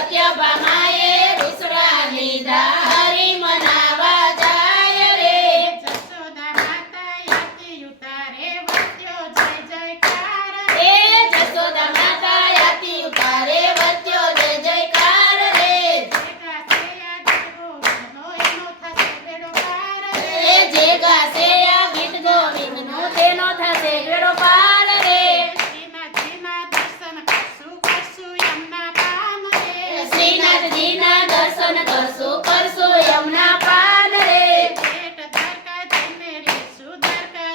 Satya Bamaya. હરિના દર્શન કરશો કરશો યમુના રે. બેટ દ્વારકા જઈને રે. સુદ્વારકા